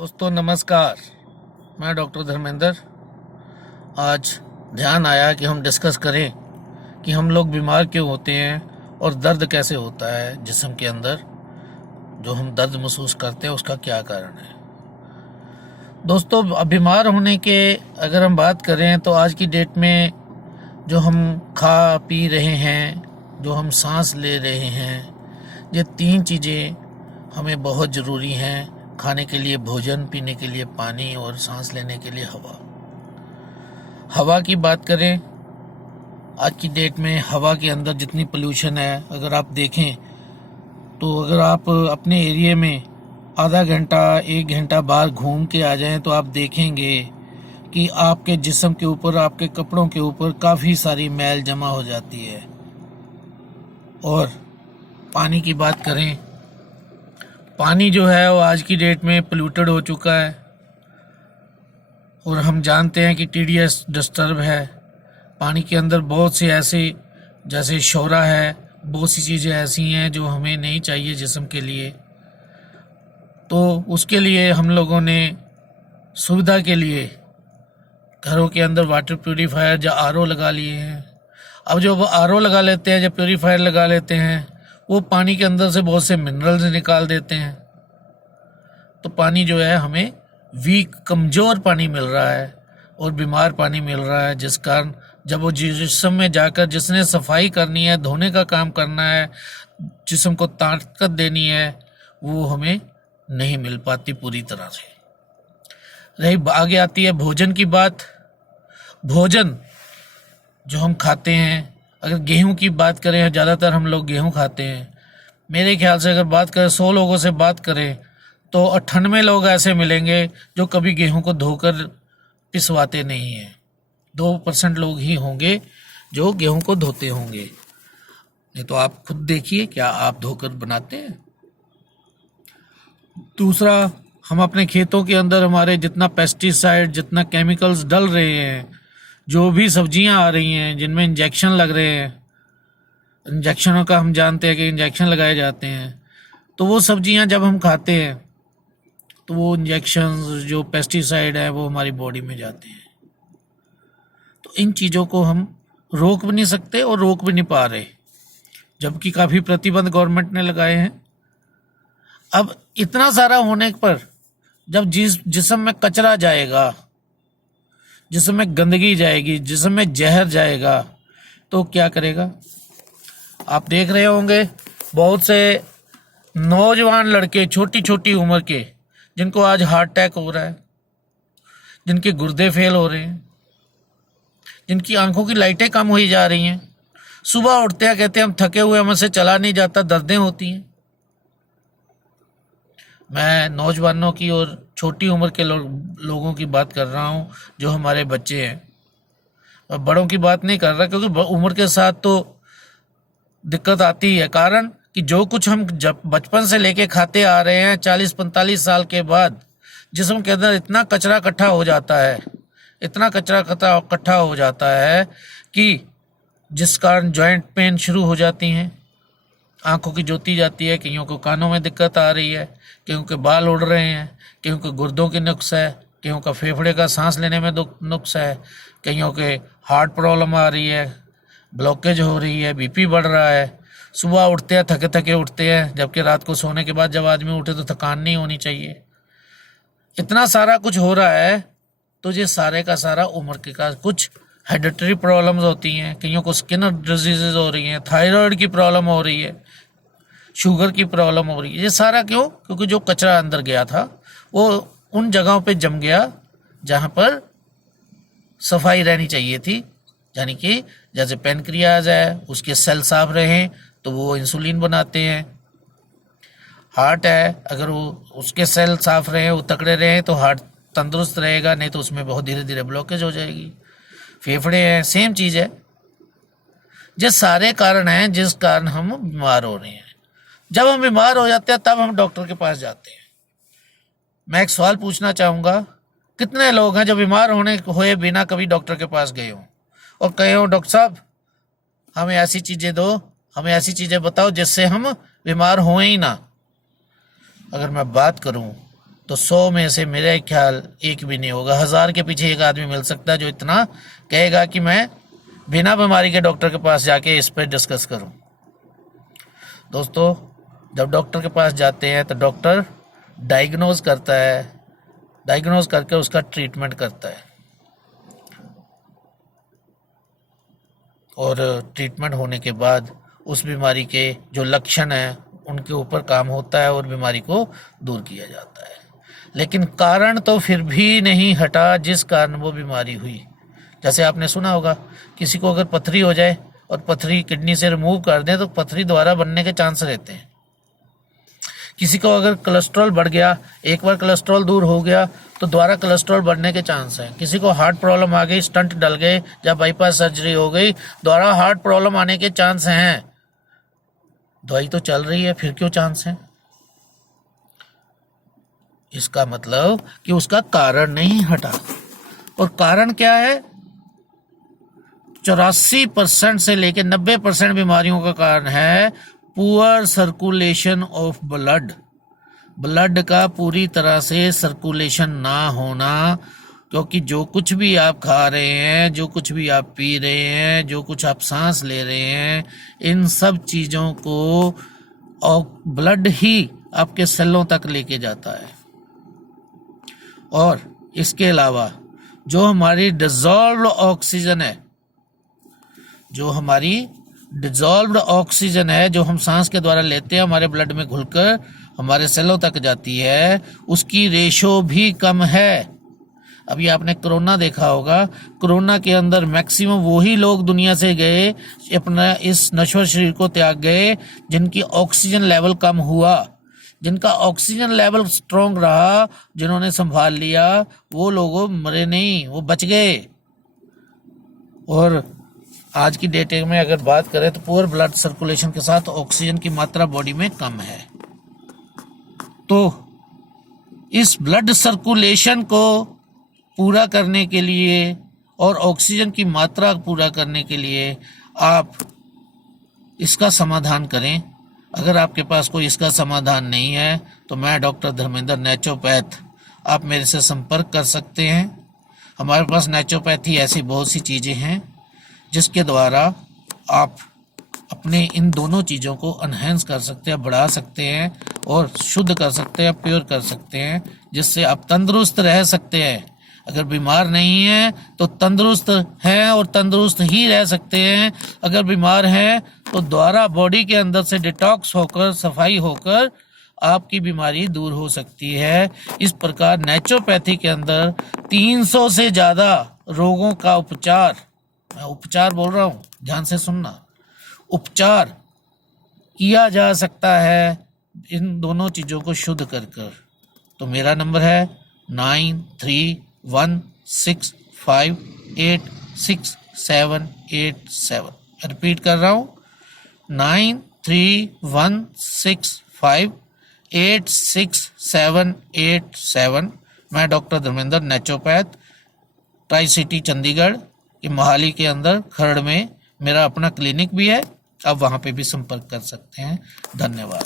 दोस्तों नमस्कार। मैं डॉक्टर धर्मेंद्र। आज ध्यान आया कि हम डिस्कस करें कि हम लोग बीमार क्यों होते हैं और दर्द कैसे होता है जिस्म के अंदर। जो हम दर्द महसूस करते हैं उसका क्या कारण है। दोस्तों, अब बीमार होने के अगर हम बात करें तो आज की डेट में जो हम खा पी रहे हैं, जो हम सांस ले रहे हैं, ये तीन चीज़ें हमें बहुत ज़रूरी हैं। खाने के लिए भोजन, पीने के लिए पानी और सांस लेने के लिए हवा। हवा की बात करें, आज की डेट में हवा के अंदर जितनी पोल्यूशन है, अगर आप देखें तो अगर आप अपने एरिया में आधा घंटा 1 घंटा बाहर घूम के आ जाएं तो आप देखेंगे कि आपके जिस्म के ऊपर, आपके कपड़ों के ऊपर काफ़ी सारी मैल जमा हो जाती है। और पानी की बात करें, पानी जो है वो आज की डेट में पोल्यूटेड हो चुका है और हम जानते हैं कि टीडीएस डिस्टर्ब है। पानी के अंदर बहुत से ऐसे जैसे शोरा है, बहुत सी चीज़ें ऐसी हैं जो हमें नहीं चाहिए जिस्म के लिए। तो उसके लिए हम लोगों ने सुविधा के लिए घरों के अंदर वाटर प्यूरीफायर या आरओ लगा लिए हैं। अब जो आरओ लगा लेते हैं, जब प्यूरीफायर लगा लेते हैं, वो पानी के अंदर से बहुत से मिनरल्स निकाल देते हैं। तो पानी जो है हमें वीक, कमज़ोर पानी मिल रहा है और बीमार पानी मिल रहा है, जिस कारण जब वो जिस्म में जाकर जिसने सफाई करनी है, धोने का काम करना है, जिस्म को ताकत देनी है, वो हमें नहीं मिल पाती पूरी तरह से। रही आगे आती है भोजन की बात। भोजन जो हम खाते हैं, अगर गेहूं की बात करें, ज़्यादातर हम लोग गेहूं खाते हैं। मेरे ख्याल से अगर बात करें 100 लोगों से बात करें तो 98 लोग ऐसे मिलेंगे जो कभी गेहूं को धोकर पिसवाते नहीं हैं। 2% लोग ही होंगे जो गेहूं को धोते होंगे। नहीं तो आप खुद देखिए, क्या आप धोकर बनाते हैं? दूसरा, हम अपने खेतों के अंदर हमारे जितना पेस्टिसाइड, जितना केमिकल्स डल रहे हैं, जो भी सब्जियां आ रही हैं जिनमें इंजेक्शन लग रहे हैं, इंजेक्शनों का हम जानते हैं कि इंजेक्शन लगाए जाते हैं, तो वो सब्जियां जब हम खाते हैं तो वो इंजेक्शन, जो पेस्टिसाइड है, वो हमारी बॉडी में जाते हैं। तो इन चीज़ों को हम रोक भी नहीं सकते और रोक भी नहीं पा रहे, जबकि काफ़ी प्रतिबंध गवर्नमेंट ने लगाए हैं। अब इतना सारा होने पर जब जिस्म में कचरा जाएगा, जिस्म में गंदगी जाएगी, जिस्म में जहर जाएगा, तो क्या करेगा? आप देख रहे होंगे बहुत से नौजवान लड़के, छोटी छोटी उम्र के, जिनको आज हार्ट अटैक हो रहा है, जिनके गुर्दे फेल हो रहे हैं, जिनकी आंखों की लाइटें कम हुई जा रही हैं। सुबह उठते हैं, कहते हैं हम थके हुए, हमसे चला नहीं जाता, दर्दें होती हैं। मैं नौजवानों की और छोटी उम्र के लोगों की बात कर रहा हूँ, जो हमारे बच्चे हैं। और बड़ों की बात नहीं कर रहा, क्योंकि उम्र के साथ तो दिक्कत आती है। कारण कि जो कुछ हम जब बचपन से लेके खाते आ रहे हैं, 40-45 साल के बाद जिस्म के अंदर इतना कचरा इकट्ठा हो जाता है, इतना कचरा इकट्ठा हो जाता है कि जिस कारण जॉइंट पेन शुरू हो जाती हैं, आंखों की ज्योति जाती है, कईयों को कानों में दिक्कत आ रही है, कईयों के बाल उड़ रहे हैं, कईयों के गुर्दों की नुक्स है, कईयों का फेफड़े का सांस लेने में नुक्स है, कईयों के हार्ट प्रॉब्लम आ रही है, ब्लॉकेज हो रही है, बीपी बढ़ रहा है। सुबह उठते हैं थके थके उठते हैं, जबकि रात को सोने के बाद जब आदमी उठे तो थकान नहीं होनी चाहिए। इतना सारा कुछ हो रहा है, तो ये सारे का सारा उम्र के का कुछ हेरिडिटरी प्रॉब्लम्स होती हैं, कईयों को स्किन डिजीजेज हो रही हैं, थायराइड की प्रॉब्लम हो रही है, शुगर की प्रॉब्लम हो रही है। ये सारा क्यों? क्योंकि जो कचरा अंदर गया था वो उन जगहों पे जम गया जहाँ पर सफाई रहनी चाहिए थी। यानी कि जैसे पेनक्रियाज है, उसके सेल साफ रहें तो वो इंसुलिन बनाते हैं। हार्ट है, अगर वो उसके सेल साफ रहें, वो तकड़े रहें, तो हार्ट तंदुरुस्त रहेगा, नहीं तो उसमें बहुत धीरे धीरे ब्लॉकेज हो जाएगी। फेफड़े हैं, सेम चीज़ है। ये सारे कारण हैं जिस कारण हम बीमार हो रहे हैं। जब हम बीमार हो जाते हैं तब हम डॉक्टर के पास जाते हैं। मैं एक सवाल पूछना चाहूँगा, कितने लोग हैं जो बीमार हुए बिना कभी डॉक्टर के पास गए हों और कहे हो डॉक्टर साहब हमें ऐसी चीज़ें दो, हमें ऐसी चीज़ें बताओ जिससे हम बीमार हों ही ना। अगर मैं बात करूं तो 100 में से मेरे ख्याल एक भी नहीं होगा। 1000 के पीछे एक आदमी मिल सकता है जो इतना कहेगा कि मैं बिना बीमारी के डॉक्टर के पास जाके इस पर डिस्कस करूं। दोस्तों, जब डॉक्टर के पास जाते हैं तो डॉक्टर डायग्नोज करता है, डायग्नोज करके उसका ट्रीटमेंट करता है, और ट्रीटमेंट होने के बाद उस बीमारी के जो लक्षण हैं उनके ऊपर काम होता है और बीमारी को दूर किया जाता है। लेकिन कारण तो फिर भी नहीं हटा जिस कारण वो बीमारी हुई। जैसे आपने सुना होगा, किसी को अगर पथरी हो जाए और पथरी किडनी से रिमूव कर दें तो पथरी दोबारा बनने के चांस रहते हैं। किसी को अगर कोलेस्ट्रॉल बढ़ गया, एक बार कोलेस्ट्रॉल दूर हो गया तो दोबारा कोलेस्ट्रॉल बढ़ने के चांस हैं। किसी को हार्ट प्रॉब्लम आ गई, स्टंट डल गए या बाईपास सर्जरी हो गई, दोबारा हार्ट प्रॉब्लम आने के चांस हैं। दवाई तो चल रही है, फिर क्यों चांस है? इसका मतलब कि उसका कारण नहीं हटा। और कारण क्या है? 84% से लेकर 90% बीमारियों का कारण है poor circulation of blood. Blood का पूरी तरह से सर्कुलेशन ना होना, क्योंकि जो कुछ भी आप खा रहे हैं, जो कुछ भी आप पी रहे हैं, जो कुछ आप सांस ले रहे हैं, इन सब चीज़ों को और ब्लड ही आपके सेलों तक लेके जाता है। और इसके अलावा जो हमारी डिसॉल्व्ड ऑक्सीजन है, जो हमारी डिसॉल्व्ड ऑक्सीजन है, जो हम सांस के द्वारा लेते हैं, हमारे ब्लड में घुलकर हमारे सेलों तक जाती है, उसकी रेशो भी कम है। अभी आपने कोरोना देखा होगा, कोरोना के अंदर मैक्सिमम वही लोग दुनिया से गए, अपना इस नश्वर शरीर को त्याग गए जिनकी ऑक्सीजन लेवल कम हुआ। जिनका ऑक्सीजन लेवल स्ट्रॉन्ग रहा, जिन्होंने संभाल लिया, वो लोग मरे नहीं, वो बच गए। और आज की डेट में अगर बात करें तो पुअर ब्लड सर्कुलेशन के साथ ऑक्सीजन की मात्रा बॉडी में कम है। तो इस ब्लड सर्कुलेशन को पूरा करने के लिए और ऑक्सीजन की मात्रा पूरा करने के लिए आप इसका समाधान करें। अगर आपके पास कोई इसका समाधान नहीं है तो मैं डॉक्टर धर्मेंद्र नेचुरोपैथ, आप मेरे से संपर्क कर सकते हैं। हमारे पास नेचुरोपैथी ऐसी बहुत सी चीज़ें हैं जिसके द्वारा आप अपने इन दोनों चीज़ों को एनहेंस कर सकते हैं, बढ़ा सकते हैं और शुद्ध कर सकते हैं, प्योर कर सकते हैं, जिससे आप तंदुरुस्त रह सकते हैं। अगर बीमार नहीं है तो तंदुरुस्त हैं और तंदुरुस्त ही रह सकते हैं। अगर बीमार हैं तो द्वारा बॉडी के अंदर से डिटॉक्स होकर, सफाई होकर आपकी बीमारी दूर हो सकती है। इस प्रकार नेचुरोपैथी के अंदर 300 से ज़्यादा रोगों का उपचार, मैं उपचार बोल रहा हूँ, ध्यान से सुनना, उपचार किया जा सकता है इन दोनों चीज़ों को शुद्ध कर कर। तो मेरा नंबर है 9316586787। रिपीट कर रहा हूँ, 9316586787। मैं doctor Dharmendra naturopath, tri city Chandigarh के मोहाली के अंदर खरड़ में मेरा अपना क्लिनिक भी है। आप वहाँ पे भी संपर्क कर सकते हैं। धन्यवाद।